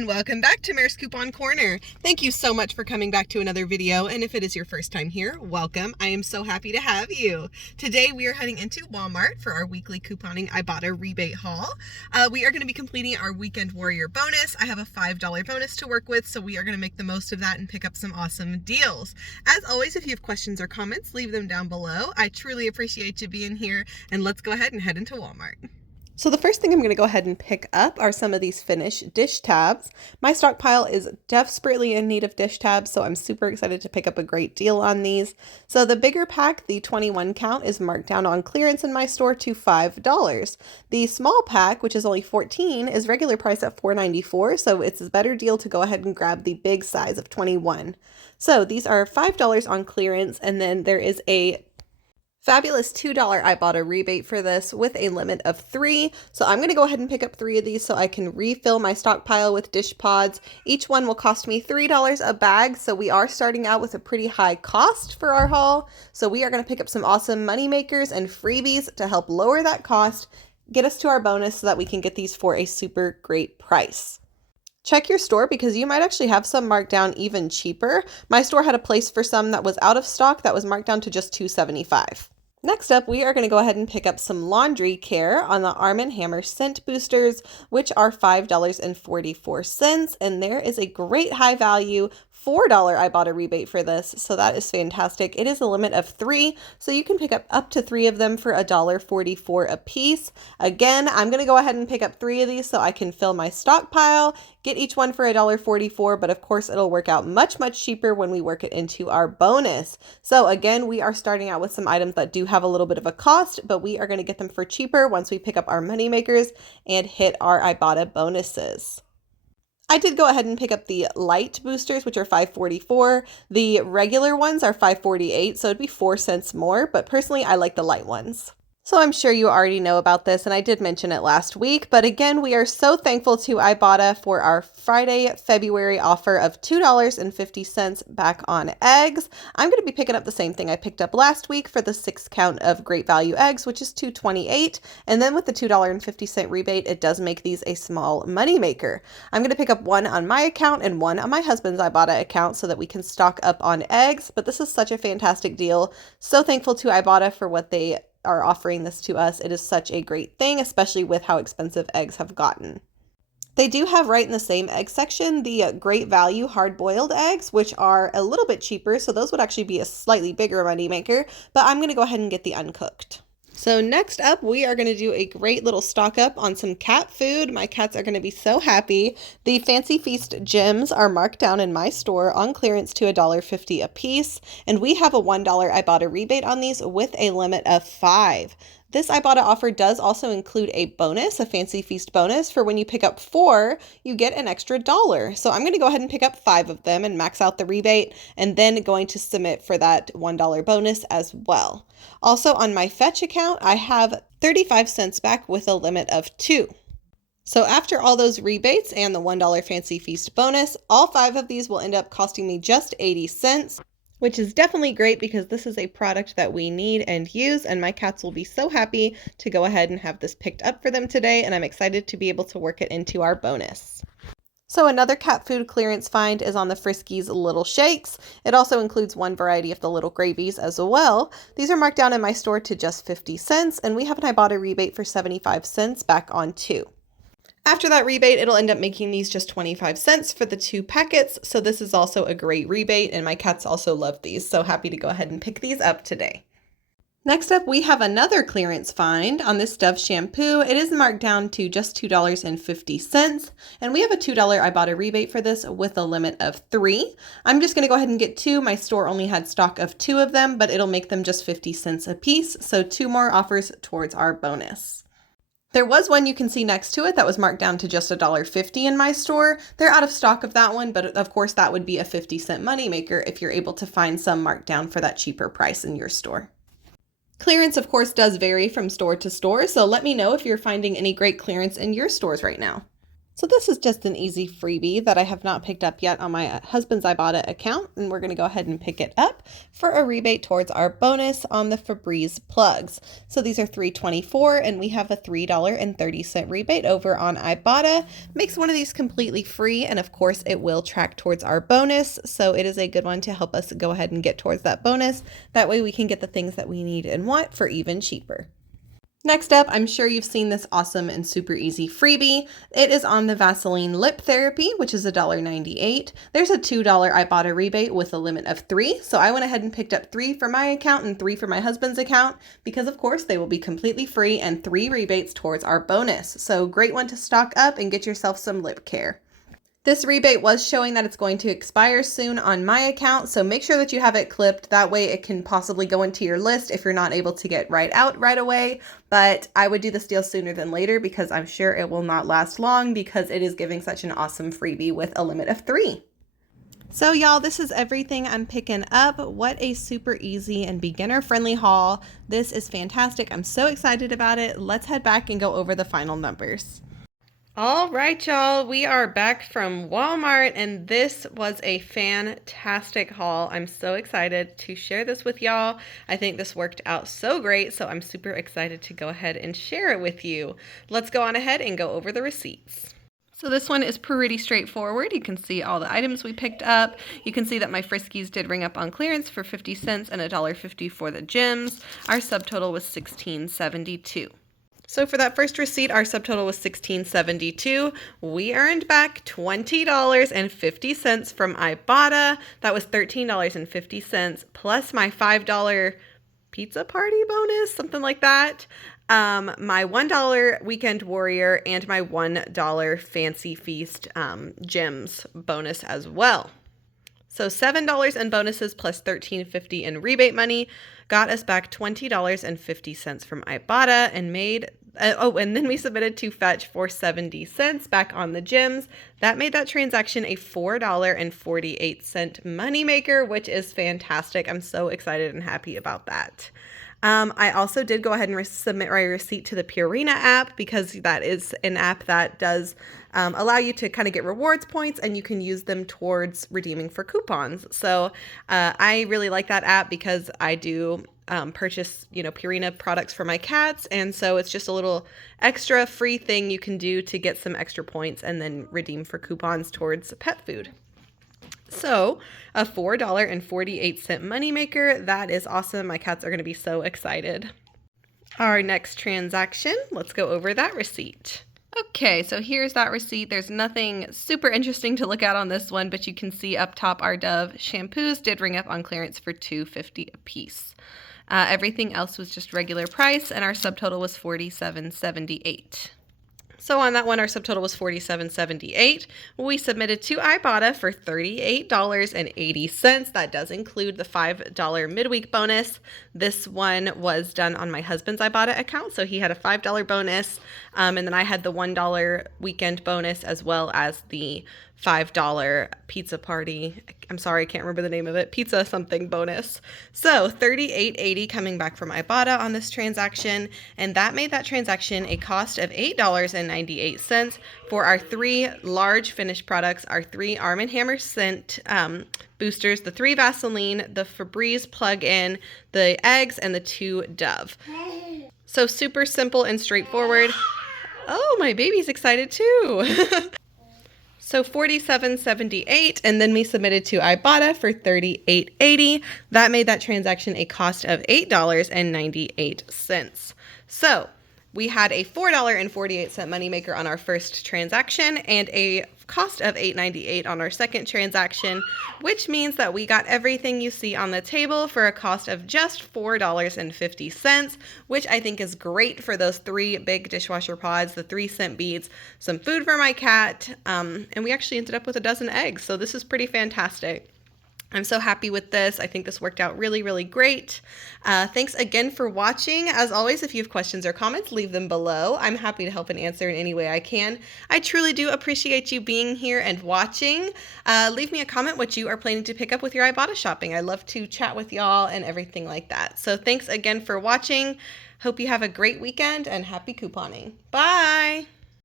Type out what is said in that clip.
and welcome back to Mare's Coupon Corner. Thank you so much for coming back to another video, and if it is your first time here, welcome. I am so happy to have you. Today we are heading into Walmart for our weekly couponing Ibotta rebate haul. We are going to be completing our Weekend Warrior bonus. I have a $5 bonus to work with, so we are going to make the most of that and pick up some awesome deals. As always, if you have questions or comments, leave them down below. I truly appreciate you being here, and let's go ahead and head into Walmart. So the first thing I'm going to go ahead and pick up are some of these Finish dish tabs. My stockpile is desperately in need of dish tabs, so I'm super excited to pick up a great deal on these. So the bigger pack, the 21 count, is marked down on clearance in my store to $5. The small pack, which is only 14, is regular price at $4.94, so it's a better deal to go ahead and grab the big size of 21. So these are $5 on clearance, and then there is a fabulous $2 Ibotta rebate for this with a limit of 3. So I'm going to go ahead and pick up 3 of these so I can refill my stockpile with dish pods. Each one will cost me $3 a bag. So we are starting out with a pretty high cost for our haul. So we are going to pick up some awesome money makers and freebies to help lower that cost, get us to our bonus so that we can get these for a super great price. Check your store because you might actually have some marked down even cheaper. My store had a place for some that was out of stock that was marked down to just $2.75. Next up, we are going to go ahead and pick up some laundry care on the Arm & Hammer scent boosters, which are $5.44. And there is a great high value $4 Ibotta rebate for this, so that is fantastic. It is a limit of 3, so you can pick up to 3 of them for $1.44 a piece. Again, I'm going to go ahead and pick up 3 of these so I can fill my stockpile, get each one for $1.44, but of course it'll work out much cheaper when we work it into our bonus. So again, we are starting out with some items that do have a little bit of a cost, but we are going to get them for cheaper once we pick up our money makers and hit our Ibotta bonuses. I did go ahead and pick up the light boosters, which are $5.44. The regular ones are $5.48, so it'd be 4 cents more, but personally I like the light ones. So I'm sure you already know about this, and I did mention it last week, but again, we are so thankful to Ibotta for our Friday, February offer of $2.50 back on eggs. I'm going to be picking up the same thing I picked up last week for the 6 count of great value eggs, which is $2.28, and then with the $2.50 rebate, it does make these a small money maker. I'm going to pick up 1 on my account and 1 on my husband's Ibotta account so that we can stock up on eggs, but this is such a fantastic deal. So thankful to Ibotta for what they are offering this to us. It is such a great thing, especially with how expensive eggs have gotten. They do have right in the same egg section the great value hard-boiled eggs, which are a little bit cheaper, so those would actually be a slightly bigger money maker, but I'm going to go ahead and get the uncooked. So next up, we are going to do a great little stock up on some cat food. My cats are going to be so happy. The Fancy Feast gems are marked down in my store on clearance to $1.50 a piece, and we have a $1 Ibotta rebate on these with a limit of 5. This Ibotta offer does also include a bonus, a Fancy Feast bonus, for when you pick up 4, you get an extra $1. So I'm going to go ahead and pick up 5 of them and max out the rebate, and then going to submit for that $1 bonus as well. Also on my Fetch account, I have 35 cents back with a limit of 2. So after all those rebates and the $1 Fancy Feast bonus, all 5 of these will end up costing me just 80 cents. Which is definitely great because this is a product that we need and use, and my cats will be so happy to go ahead and have this picked up for them today, and I'm excited to be able to work it into our bonus. So another cat food clearance find is on the Friskies Little Shakes. It also includes 1 variety of the little gravies as well. These are marked down in my store to just 50 cents, and we have an Ibotta rebate for 75 cents back on 2. After that rebate, it'll end up making these just 25 cents for the 2 packets, so this is also a great rebate, and my cats also love these, so happy to go ahead and pick these up today. Next up, we have another clearance find on this Dove shampoo. It is marked down to just $2.50, and we have a $2 Ibotta rebate for this with a limit of 3. I'm just going to go ahead and get 2. My store only had stock of 2 of them, but it'll make them just 50 cents a piece, so 2 more offers towards our bonus. There was one you can see next to it that was marked down to just $1.50 in my store. They're out of stock of that one, but of course that would be a 50-cent moneymaker if you're able to find some marked down for that cheaper price in your store. Clearance, of course, does vary from store to store, so let me know if you're finding any great clearance in your stores right now. So this is just an easy freebie that I have not picked up yet on my husband's Ibotta account, and we're going to go ahead and pick it up for a rebate towards our bonus on the Febreze plugs. So these are $3.24, and we have a $3.30 rebate over on Ibotta. Makes one of these completely free, and of course it will track towards our bonus, so it is a good one to help us go ahead and get towards that bonus. That way we can get the things that we need and want for even cheaper. Next up, I'm sure you've seen this awesome and super easy freebie. It is on the Vaseline Lip Therapy, which is $1.98. There's a $2 Ibotta rebate with a limit of 3, so I went ahead and picked up 3 for my account and 3 for my husband's account because, of course, they will be completely free and 3 rebates towards our bonus. So great one to stock up and get yourself some lip care. This rebate was showing that it's going to expire soon on my account, so make sure that you have it clipped. That way it can possibly go into your list if you're not able to get right out right away. But I would do this deal sooner than later because I'm sure it will not last long because it is giving such an awesome freebie with a limit of 3. So y'all, this is everything I'm picking up. What a super easy and beginner-friendly haul. This is fantastic. I'm so excited about it. Let's head back and go over the final numbers. All right, y'all, we are back from Walmart, and this was a fantastic haul. I'm so excited to share this with y'all. I think this worked out so great, so I'm super excited to go ahead and share it with you. Let's go on ahead and go over the receipts. So this one is pretty straightforward. You can see all the items we picked up. You can see that my Friskies did ring up on clearance for 50 cents and $1.50 for the gems. Our subtotal was $16.72. So for that first receipt, our subtotal was $16.72. We earned back $20.50 from Ibotta. That was $13.50 plus my $5 pizza party bonus, something like that. My $1 Weekend Warrior and my $1 Fancy Feast gems bonus as well. So $7 in bonuses plus $13.50 in rebate money got us back $20.50 from Ibotta and made and then we submitted to Fetch for 70 cents back on the gems. That made that transaction a $4.48 moneymaker, which is fantastic. I'm so excited and happy about that. I also did go ahead and submit my receipt to the Purina app because that is an app that does allow you to kind of get rewards points and you can use them towards redeeming for coupons. So I really like that app because I do purchase, Purina products for my cats. And so it's just a little extra free thing you can do to get some extra points and then redeem for coupons towards pet food. So a $4.48 moneymaker. That is awesome. My cats are going to be so excited. Our next transaction, let's go over that receipt. Okay, so here's that receipt. There's nothing super interesting to look at on this one, but you can see up top our Dove shampoos did ring up on clearance for $2.50 a piece. Everything else was just regular price, and our subtotal was $47.78. So on that one, our subtotal was $47.78. We submitted to Ibotta for $38.80. That does include the $5 midweek bonus. This one was done on my husband's Ibotta account, so he had a $5 bonus, and then I had the $1 weekend bonus as well as the $5 pizza party. I'm sorry, I can't remember the name of it. Pizza something bonus. So $38.80 coming back from Ibotta on this transaction, and that made that transaction a cost of $8.98 for our 3 large finished products, our 3 Arm & Hammer scent boosters, the 3 Vaseline, the Febreze plug-in, the eggs, and the 2 Dove. So super simple and straightforward. Oh, my baby's excited too. So $47.78, and then we submitted to Ibotta for $38.80. That made that transaction a cost of $8.98. So we had a $4.48 moneymaker on our first transaction and a cost of $8.98 on our second transaction, which means that we got everything you see on the table for a cost of just $4.50, which I think is great for those 3 big dishwasher pods, the 3 scent beads, some food for my cat, and we actually ended up with a dozen eggs, so this is pretty fantastic. I'm so happy with this. I think this worked out really, really great. Thanks again for watching. As always, if you have questions or comments, leave them below. I'm happy to help and answer in any way I can. I truly do appreciate you being here and watching. Leave me a comment what you are planning to pick up with your Ibotta shopping. I love to chat with y'all and everything like that. So thanks again for watching. Hope you have a great weekend and happy couponing. Bye!